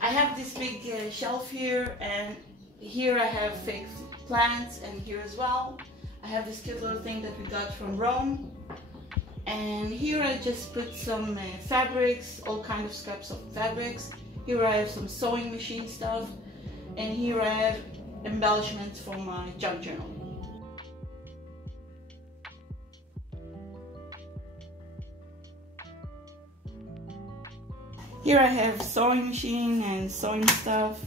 I have this big shelf here, and here I have fake plants, and here as well. I have this cute little thing that we got from Rome. And here I just put some fabrics, all kinds of scraps of fabrics. Here I have some sewing machine stuff, and here I have embellishments for my junk journal. Here I have sewing machine and sewing stuff.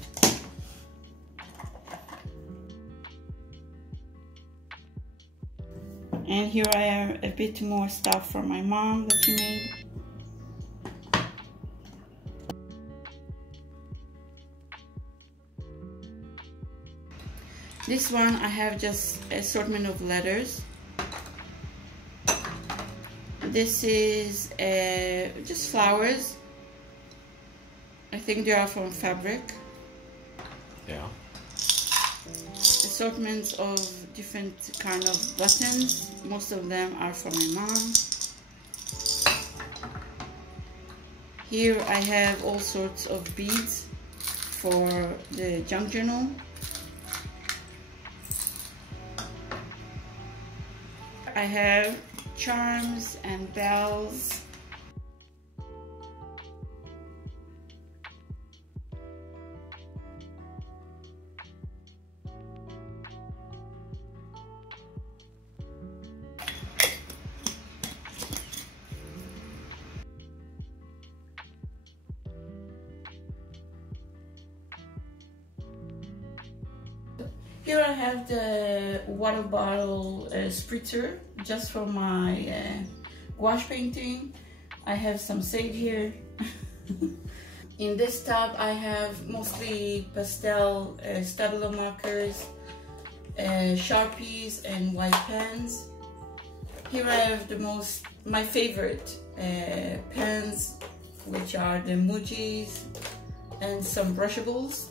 And here I have a bit more stuff from my mom that she made. This one I have just assortment of letters. This is just flowers. I think they are from fabric. Yeah. Assortments of different kind of buttons. Most of them are from my mom. Here I have all sorts of beads for the junk journal. I have charms and bells. Here I have the water bottle spritzer just for my gouache painting. I have some sage here. In this tub I have mostly pastel Stabilo markers, Sharpies and white pens. Here I have my favorite pens, which are the Mujis and some brushables.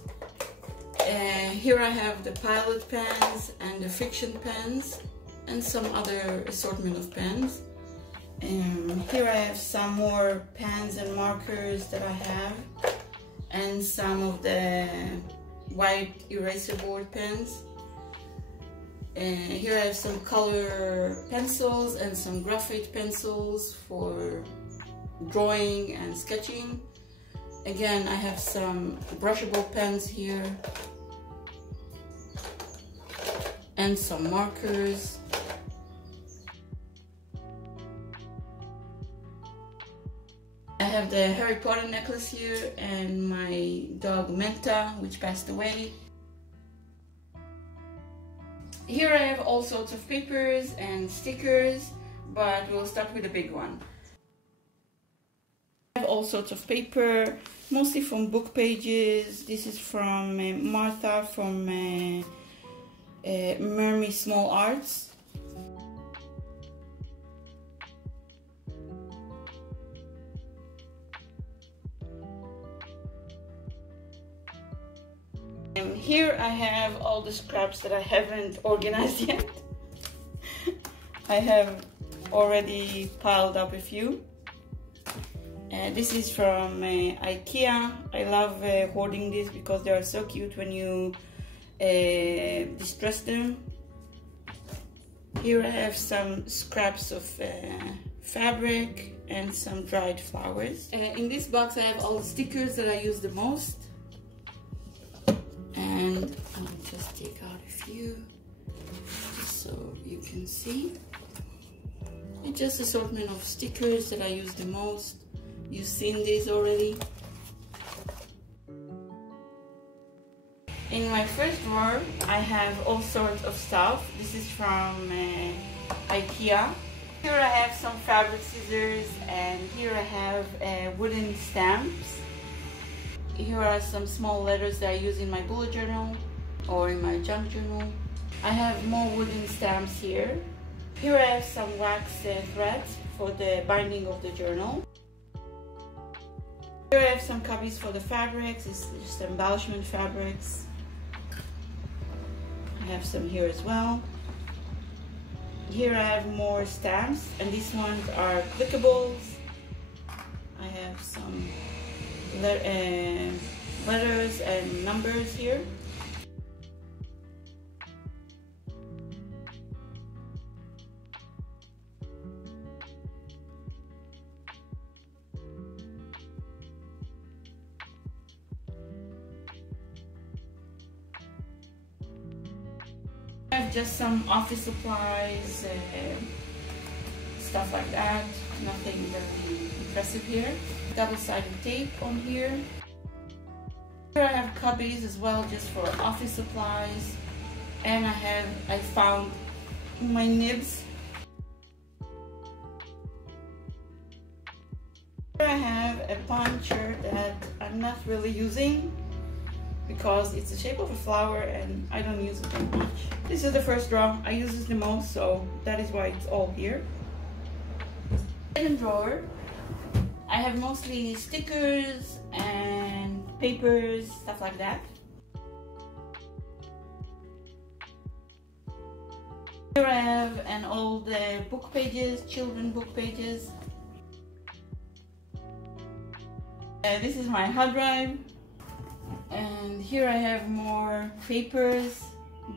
Here I have the pilot pens and the friction pens and some other assortment of pens. Here I have some more pens and markers that I have, and some of the white eraser board pens. Here I have some color pencils and some graphite pencils for drawing and sketching. Again, I have some brushable pens here and some markers. I have the Harry Potter necklace here and my dog Menta, which passed away. Here I have all sorts of papers and stickers, but we'll start with the big one. I have all sorts of paper, mostly from book pages. This is from Martha from Mermy Small Arts. Here I have all the scraps that I haven't organized yet. I have already piled up a few. This is from IKEA. I love hoarding these because they are so cute when you distress them. Here I have some scraps of fabric and some dried flowers. In this box I have all the stickers that I use the most. And I'll just take out a few just so you can see. It's just assortment of stickers that I use the most. You've seen these already. In my first drawer I have all sorts of stuff. This is from IKEA. Here I have some fabric scissors, and here I have wooden stamps. Here are some small letters that I use in my bullet journal or in my junk journal. I have more wooden stamps here. Here I have some wax threads for the binding of the journal. Here I have some copies for the fabrics. It's just embellishment fabrics. I have some here as well. Here I have more stamps, and these ones are clickables. I have some letters and numbers here. I have just some office supplies, stuff like that. Nothing very impressive here. Double-sided tape on here. Here I have cubbies as well, just for office supplies. And I found my nibs. Here I have a puncher that I'm not really using, because it's the shape of a flower and I don't use it that much. This is the first drawer. I use this the most, so that is why it's all here. Second drawer, I have mostly stickers and papers, stuff like that. Here I have an old book pages, children book pages. This is my hard drive. And here I have more papers,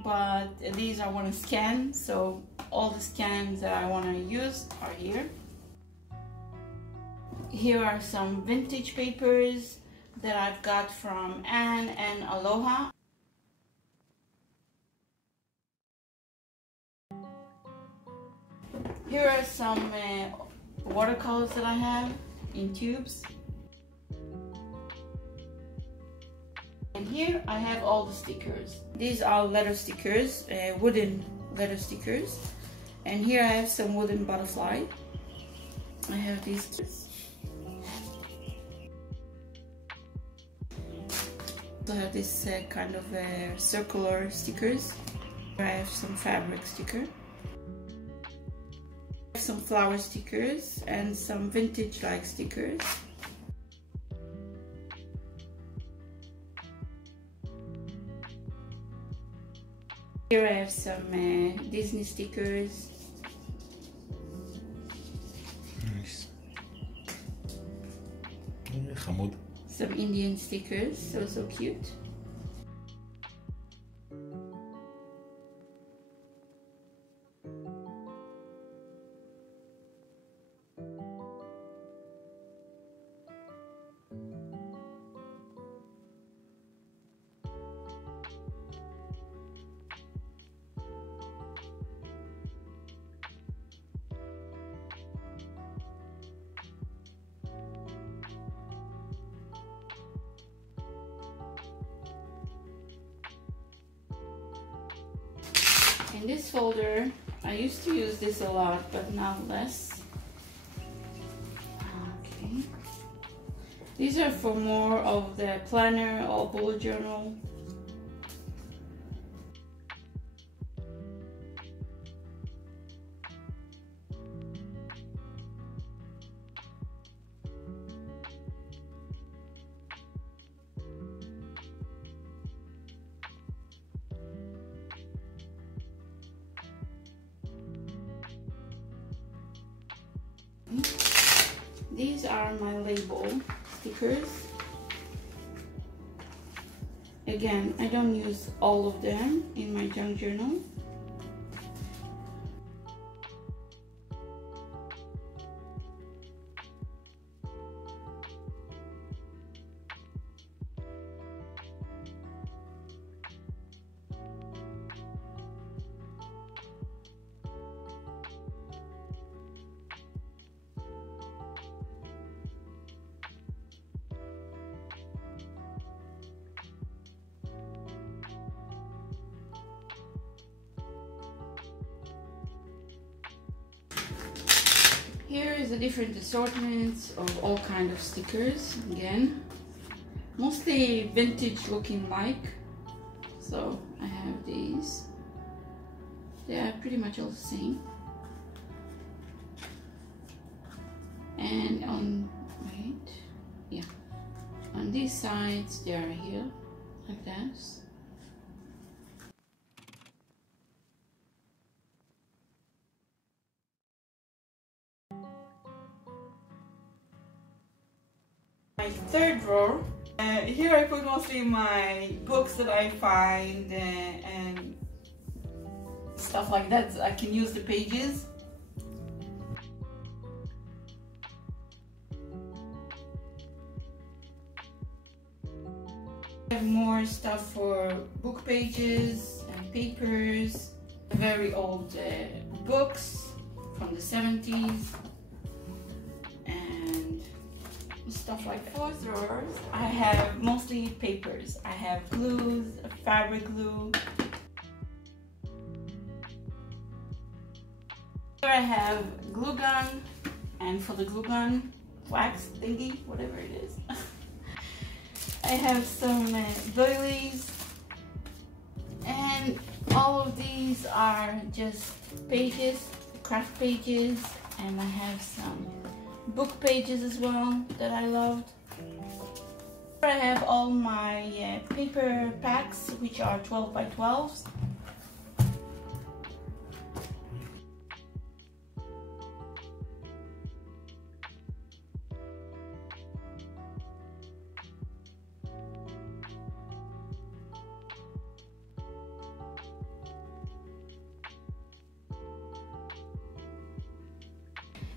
but these I want to scan, so all the scans that I want to use are here. Here are some vintage papers that I've got from Anne and Aloha. Here are some watercolors that I have in tubes. And here I have all the stickers. These are letter stickers, wooden letter stickers. And here I have some wooden butterfly. I have these. I have this kind of circular stickers. I have some fabric sticker. I have some flower stickers and some vintage like stickers. Here I have some Disney stickers. Nice. חמוד. Some Indian stickers, so cute. In this folder, I used to use this a lot, but now less. Okay. These are for more of the planner or bullet journal. These are my label stickers. Again, I don't use all of them in my junk journal. Here is a different assortments of all kind of stickers. Again, mostly vintage looking like. So I have these. They are pretty much all the same. And on on these sides they are here like this. My third drawer. Here I put mostly my books that I find and stuff like that. I can use the pages. I have more stuff for book pages and papers. Very old books from the 70s. Stuff like that. Fourth drawers, I have mostly papers. I have glues, fabric glue. Here I have glue gun, and for the glue gun, wax thingy, whatever it is. I have some doilies, and all of these are just pages, craft pages, and I have some book pages as well that I loved. I have all my paper packs, which are 12 by 12s.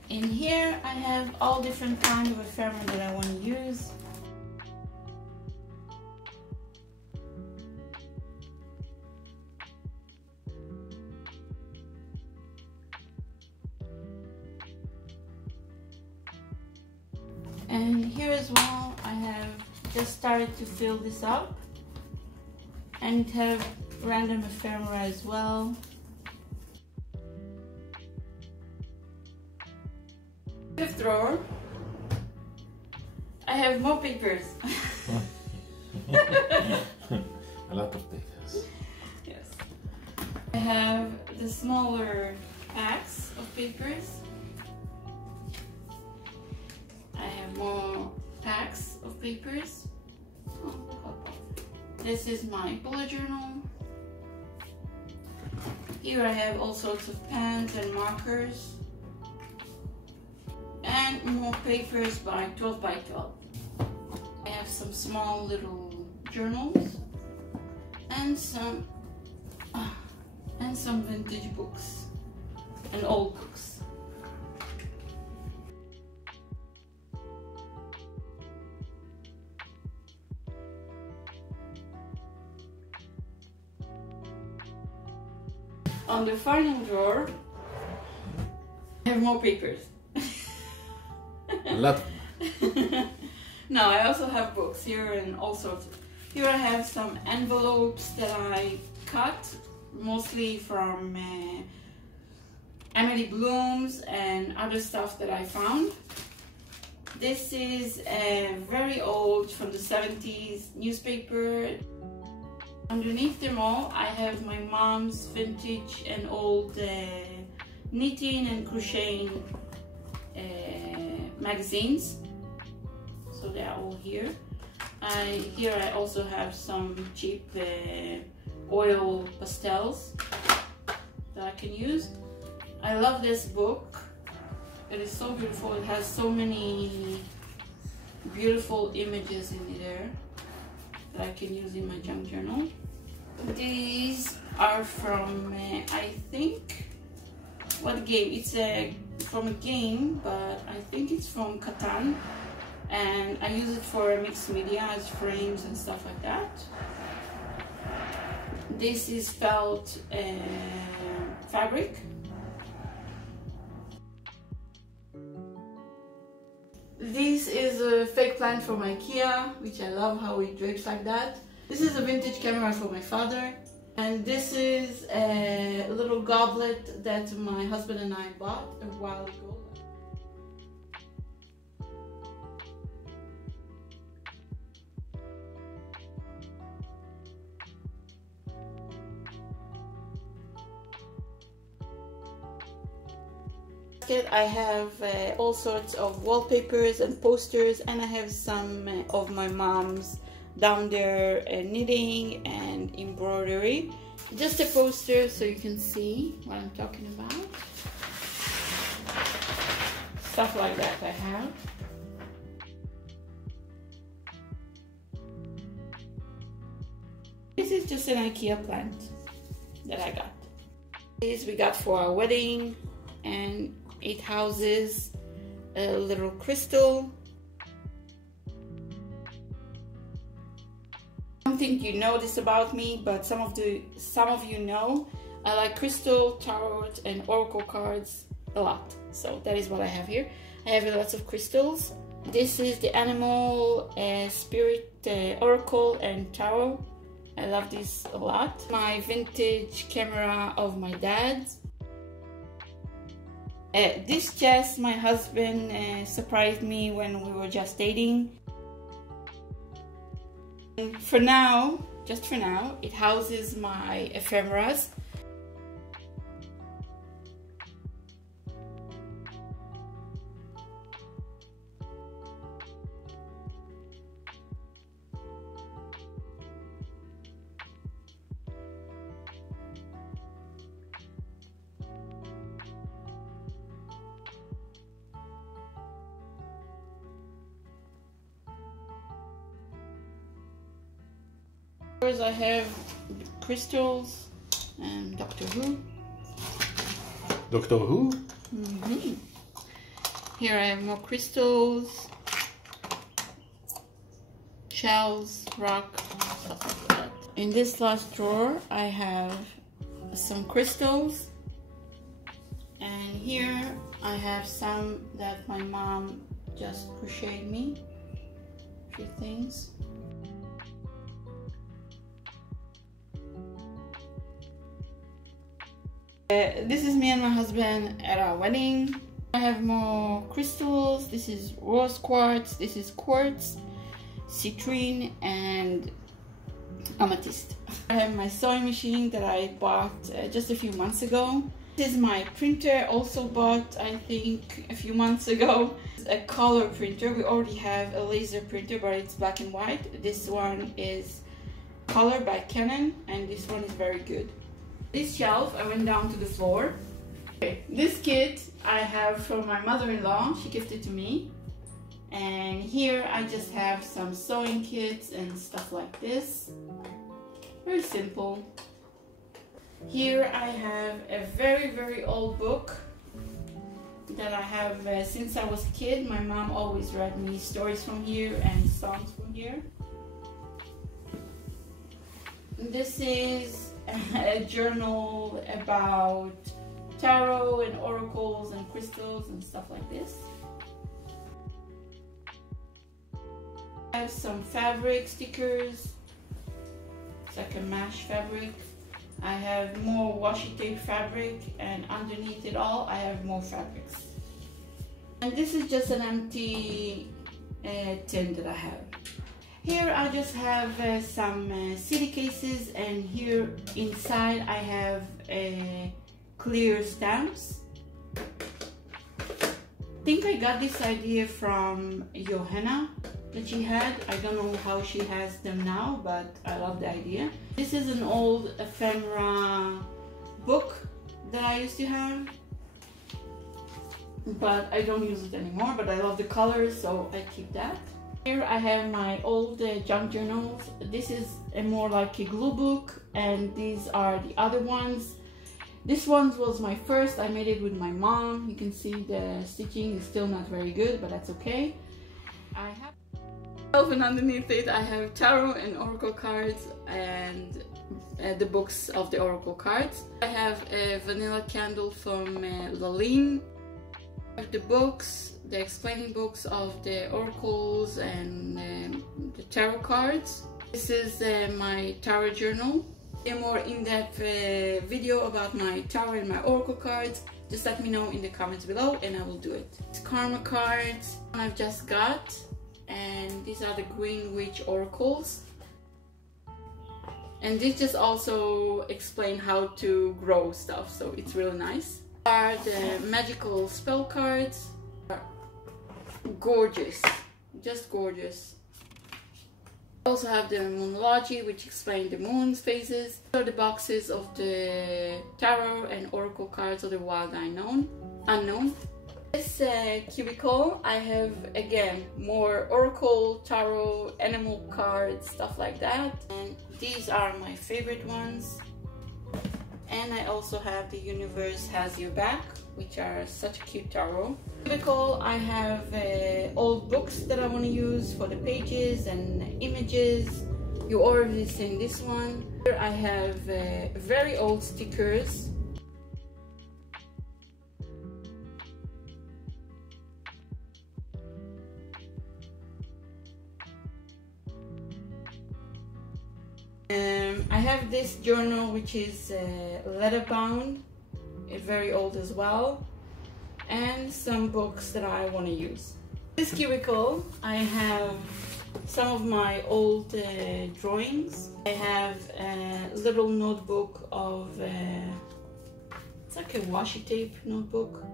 In here I have all different kinds of ephemera that I want to use. And here as well I have just started to fill this up and have random ephemera as well. Fifth drawer, I have more papers. A lot of papers. Yes. I have the smaller packs of papers. I have more packs of papers. This is my bullet journal. Here I have all sorts of pens and markers. And more papers by 12 by 12. I have some small little journals and some vintage books and old books. On the final drawer, I have more papers. A lot. No, I also have books here and all sorts. Here I have some envelopes that I cut, mostly from Emily Bloom's and other stuff that I found. This is a very old, from the 70s newspaper. Underneath them all, I have my mom's vintage and old knitting and crocheting magazines, so they are all here. Here I also have some cheap oil pastels that I can use. I love this book. It is so beautiful. It has so many beautiful images in there that I can use in my junk journal. These are from I think, what game? It's from a game, but I think it's from Catan, and I use it for mixed media as frames and stuff like that. This is felt fabric. This is a fake plant from IKEA, which I love how it drapes like that. This is a vintage camera for my father. And this is a little goblet that my husband and I bought a while ago. I have all sorts of wallpapers and posters, and I have some of my mom's down there knitting and embroidery. Just a poster so you can see what I'm talking about. Stuff like that I have. This is just an IKEA plant that I got. This we got for our wedding, and it houses a little crystal. I don't think you know this about me, but some of you know I like crystal, tarot, and oracle cards a lot. So that is what I have here. I have lots of crystals. This is the animal spirit oracle and tarot. I love this a lot. My vintage camera of my dad's. This chest my husband surprised me when we were just dating. For now, just for now, it houses my ephemeras. I have crystals and Doctor Who. Doctor Who? Mm-hmm. Here I have more crystals, shells, rock, stuff like that. In this last drawer I have some crystals, and here I have some that my mom just crocheted me, a few things. This is me and my husband at our wedding. I have more crystals. This is rose quartz, this is quartz, citrine, and amethyst. I have my sewing machine that I bought just a few months ago. This is my printer, also bought I think a few months ago. It's a color printer. We already have a laser printer, but it's black and white. This one is color by Canon, and this one is very good. This shelf, I went down to the floor. Okay, this kit I have from my mother-in-law. She gifted to me. And here I just have some sewing kits and stuff like this. Very simple. Here I have a very old book that I have since I was a kid. My mom always read me stories from here and songs from here. This is a journal about tarot and oracles and crystals and stuff like this. I have some fabric stickers. It's like a mesh fabric. I have more washi tape fabric, and underneath it all I have more fabrics. And this is just an empty tin that I have. Here I just have some CD cases, and here inside I have clear stamps. I think I got this idea from Johanna that she had. I don't know how she has them now, but I love the idea. This is an old ephemera book that I used to have, but I don't use it anymore, but I love the colors, so I keep that. Here I have my old junk journals. This is a more like a glue book, and these are the other ones. This one was my first. I made it with my mom. You can see the stitching is still not very good, but that's okay. I have, and underneath it I have tarot and oracle cards and the books of the oracle cards. I have a vanilla candle from Laline. I have the books, the explaining books of the oracles and the tarot cards. This is my tarot journal. A more in-depth video about my tarot and my oracle cards, just let me know in the comments below and I will do it. It's karma cards I've just got, and these are the Green Witch oracles. And this just also explain how to grow stuff, so it's really nice. Are the magical spell cards. Gorgeous, just gorgeous. We also have the Moonology, which explain the moon's phases. These are the boxes of the tarot and oracle cards of the wild unknown. This cubicle, I have again more oracle, tarot, animal cards, stuff like that. And these are my favorite ones. And I also have the Universe Has Your Back, which are such a cute tarot. Cubicle, I have old books that I want to use for the pages and images. You already seen this one. Here I have very old stickers. I have this journal, which is leather bound, very old as well, and some books that I want to use. This cubicle, I have some of my old drawings. I have a little notebook of, it's like a washi tape notebook.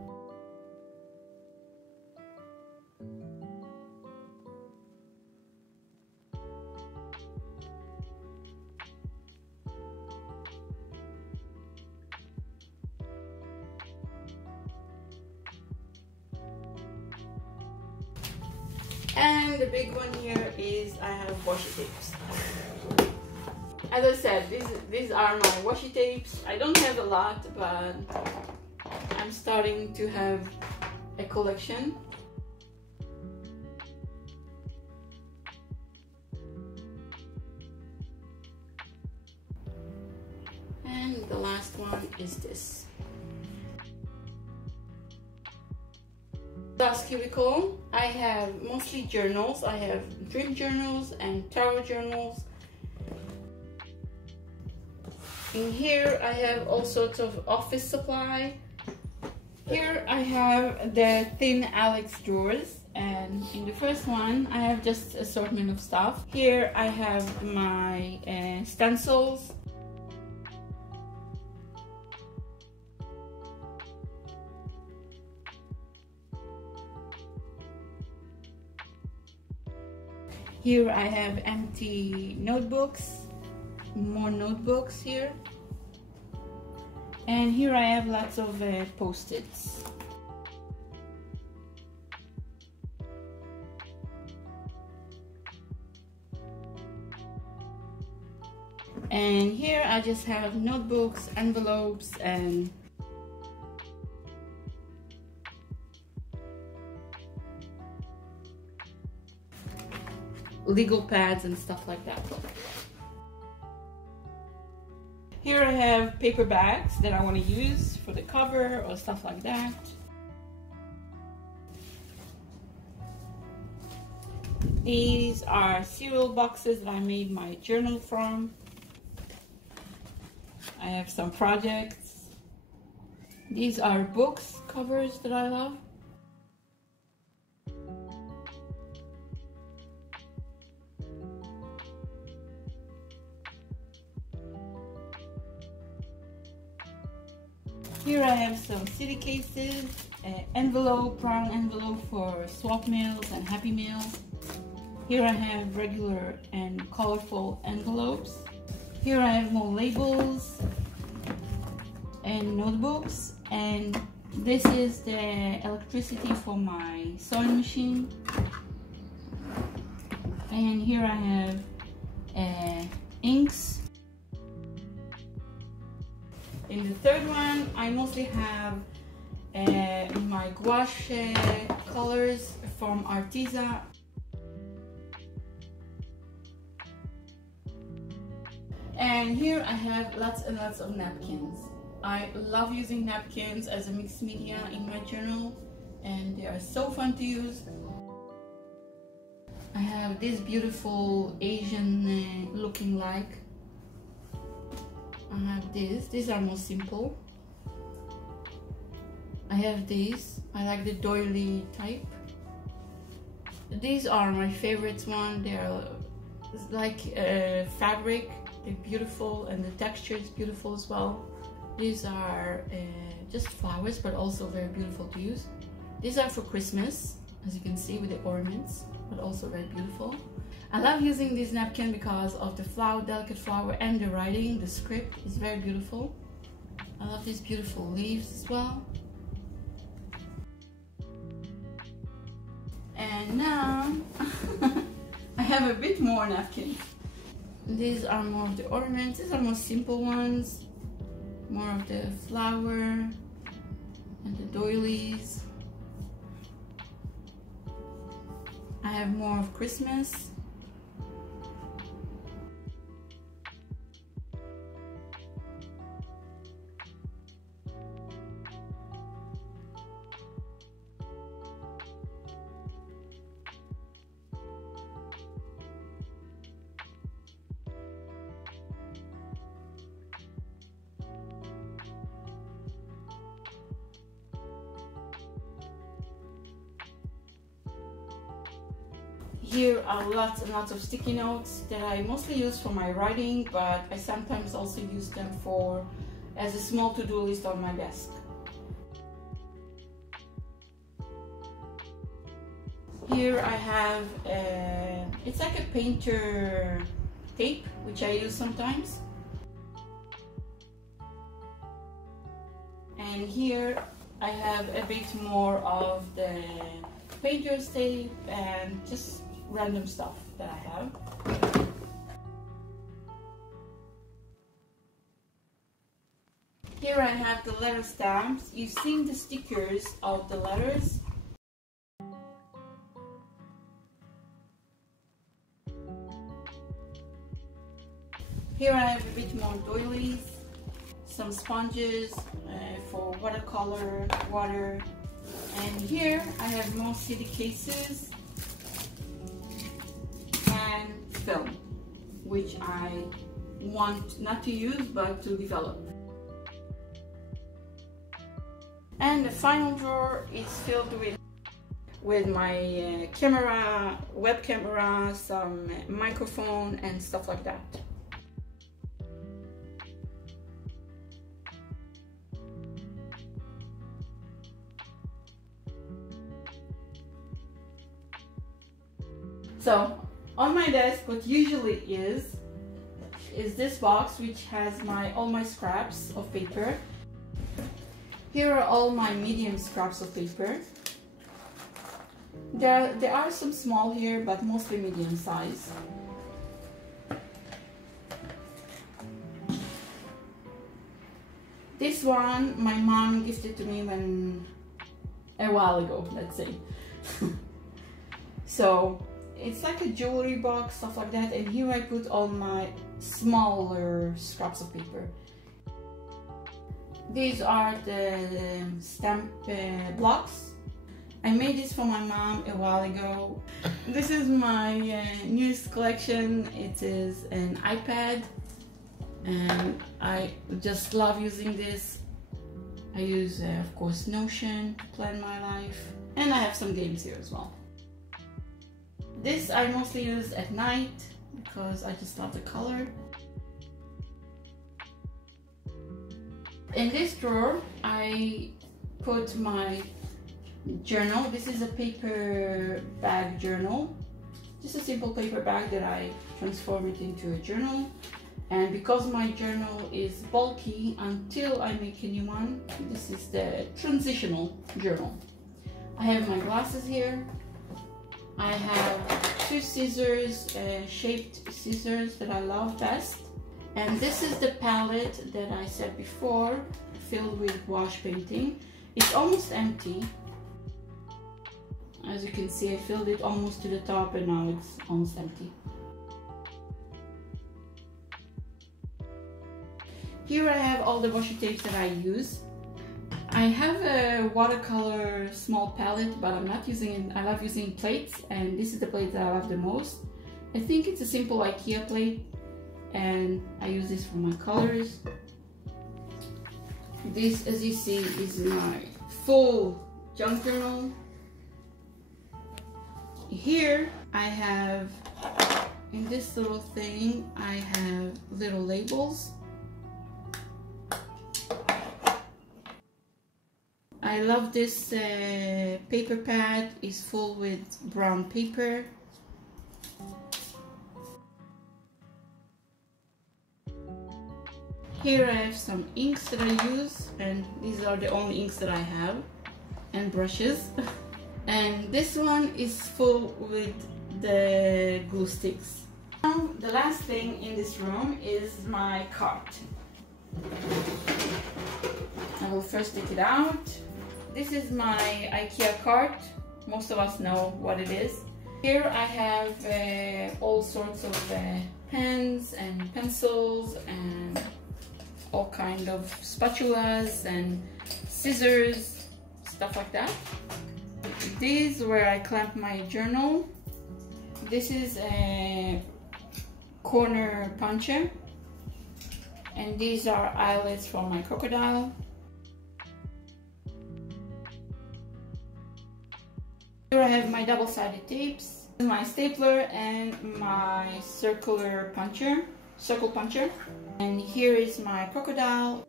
And the big one here is I have washi tapes. As I said, these are my washi tapes. I don't have a lot, but I'm starting to have a collection. And the last one is this. Last cubicle, I have mostly journals. I have dream journals and tarot journals. In here I have all sorts of office supply. Here I have the thin Alex drawers, and in the first one I have just assortment of stuff. Here I have my stencils. Here I have empty notebooks, more notebooks here. And here I have lots of post-its. And here I just have notebooks, envelopes, and legal pads and stuff like that. Here I have paper bags that I want to use for the cover or stuff like that. These are cereal boxes that I made my journal from. I have some projects. These are books covers that I love. Here I have some city cases, envelope, brown envelope for swap mails and happy mail. Here I have regular and colorful envelopes. Here I have more labels and notebooks, and this is the electricity for my sewing machine. And here I have inks. In the third one, I mostly have my gouache colors from Arteza. And here I have lots and lots of napkins. I love using napkins as a mixed media in my journal, and they are so fun to use. I have this beautiful Asian looking like. I have these are more simple. I have these, I like the doily type. These are my favorites one. They're like fabric, they're beautiful, and the texture is beautiful as well. These are just flowers, but also very beautiful to use. These are for Christmas, as you can see, with the ornaments, but also very beautiful. I love using this napkin because of the flower, delicate flower, and the writing. The script is very beautiful. I love these beautiful leaves as well. And now I have a bit more napkins. These are more of the ornaments. These are more simple ones. More of the flower and the doilies. I have more of Christmas. Here are lots and lots of sticky notes that I mostly use for my writing, but I sometimes also use them as a small to-do list on my desk. Here I have, it's like a painter tape, which I use sometimes. And here I have a bit more of the painter's tape and just random stuff that I have. Here I have the letter stamps. You've seen the stickers of the letters. Here I have a bit more doilies, some sponges for watercolor, water, and here I have more CD cases and film, which I want not to use but to develop. And the final drawer is filled with my camera, web camera, some microphone and stuff like that. So on my desk, what usually is this box, which has all my scraps of paper. Here are all my medium scraps of paper. There are some small here, but mostly medium size. This one my mom gifted to me a while ago, let's say. So it's like a jewelry box, stuff like that, and here I put all my smaller scraps of paper. These are the stamp blocks. I made this for my mom a while ago. This is my newest collection. It is an iPad and I just love using this. I use of course Notion to plan my life, and I have some games here as well. This I mostly use at night because I just love the color. In this drawer I put my journal. This is a paper bag journal, just a simple paper bag that I transform it into a journal. And because my journal is bulky until I make a new one, this is the transitional journal. I have my glasses here. I have two scissors, shaped scissors that I love best. And this is the palette that I said before, filled with wash painting. It's almost empty. As you can see, I filled it almost to the top and now it's almost empty. Here I have all the washi tapes that I use. I have a watercolor small palette, but I'm not using it. I love using plates, and this is the plate that I love the most. I think it's a simple IKEA plate, and I use this for my colors. This, as you see, is my full junk journal. Here I have, in this little thing, I have little labels. I love this paper pad. It's full with brown paper. Here I have some inks that I use, and these are the only inks that I have, and brushes. And this one is full with the glue sticks. Now, the last thing in this room is my cart. I will first take it out. This is my IKEA cart. Most of us know what it is. Here I have all sorts of pens and pencils and all kind of spatulas and scissors, stuff like that. This is where I clamp my journal. This is a corner puncher, and these are eyelets for my crocodile. Here I have my double-sided tapes, my stapler, and my circle puncher. And here is my crocodile.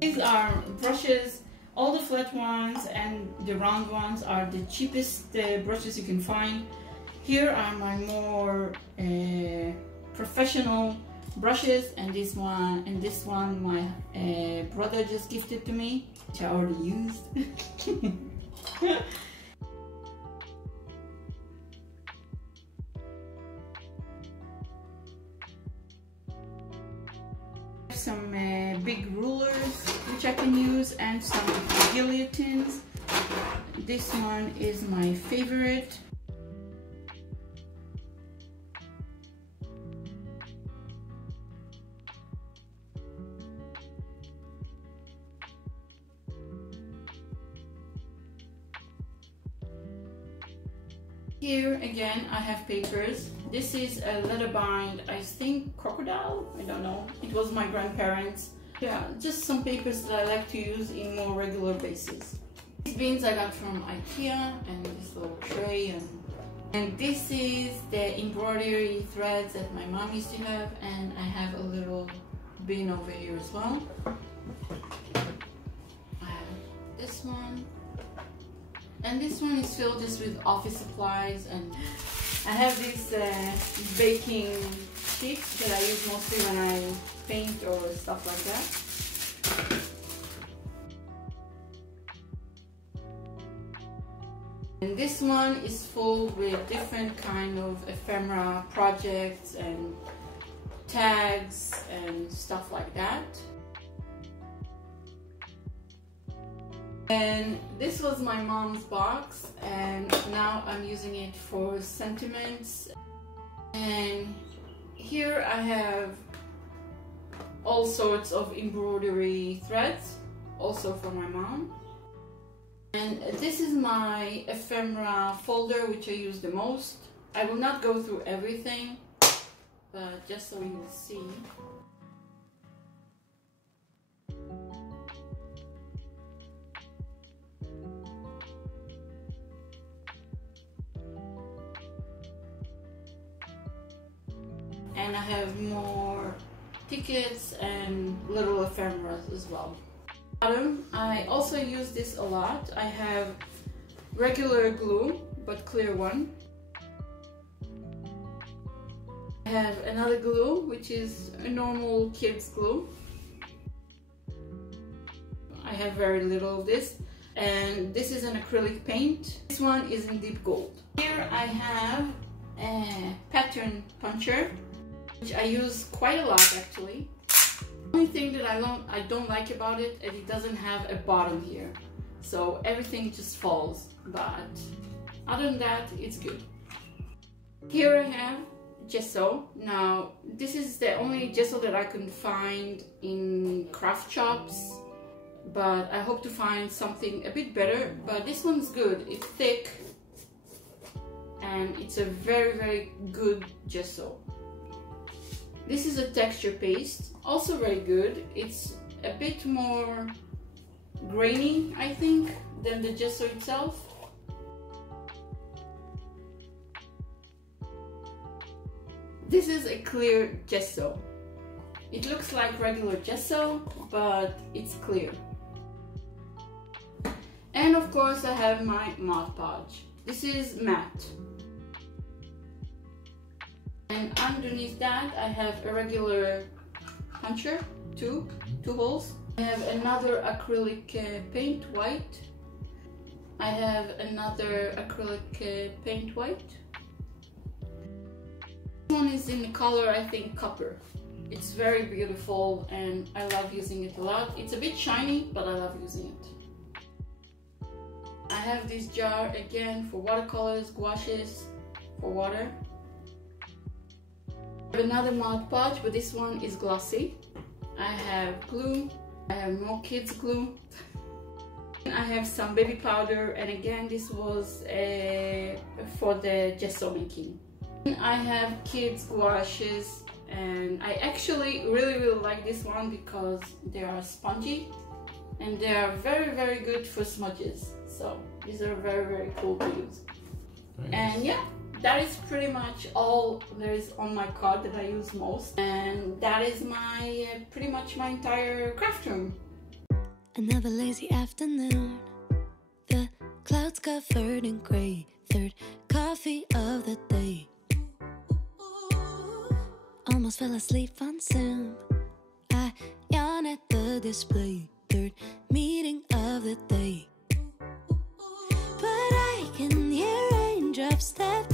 These are brushes. All the flat ones and the round ones are the cheapest brushes you can find. Here are my more professional brushes, and this one my brother just gifted to me, which I already used. Some big rulers which I can use, and some guillotines. This one is my favorite. Here again I have papers. This is a leather bind, I think crocodile, I don't know. It was my grandparents. Yeah, just some papers that I like to use in more regular basis. These beans I got from IKEA, and this little tray, and this is the embroidery threads that my mom used to have, and I have a little bin over here as well. I have this one. And this one is filled just with office supplies, and I have these baking sheets that I use mostly when I paint or stuff like that. And this one is full with different kind of ephemera projects and tags and stuff like that. And this was my mom's box, and now I'm using it for sentiments. And here I have all sorts of embroidery threads, also for my mom. And this is my ephemera folder, which I use the most. I will not go through everything, but just so you will see. And I have more tickets and little ephemeras as well. I also use this a lot. I have regular glue, but clear one. I have another glue, which is a normal kids glue. I have very little of this. And this is an acrylic paint. This one is in deep gold. Here I have a pattern puncher, which I use quite a lot actually. The only thing that I don't like about it is it doesn't have a bottom here, so everything just falls, but other than that it's good. Here I have gesso. Now this is the only gesso that I can find in craft shops, but I hope to find something a bit better. But this one's good. It's thick and it's a very good gesso. This is a texture paste, also very good. It's a bit more grainy, I think, than the gesso itself. This is a clear gesso. It looks like regular gesso, but it's clear. course I have my Mod Podge. This is matte. And underneath that I have a regular puncher, two holes. I have another acrylic paint white. I have another acrylic paint white. This one is in the color, I think, copper. It's very beautiful and I love using it a lot. It's a bit shiny, but I love using it. I have this jar again for watercolors, gouaches, for water. I have another Mod Podge, but this one is glossy. I have glue. I have more kids glue. I have some baby powder, and again this was for the gesso making. I have kids gouaches, and I actually really like this one because they are spongy and they are very good for smudges. So these are very cool to use. Nice. And yeah, that is pretty much all there is on my card that I use most, and that is my pretty much my entire craft room. Another lazy afternoon, the clouds covered in gray, third coffee of the day. Almost fell asleep on Zoom. I yawn at the display, third meeting of the day. But I can hear raindrops that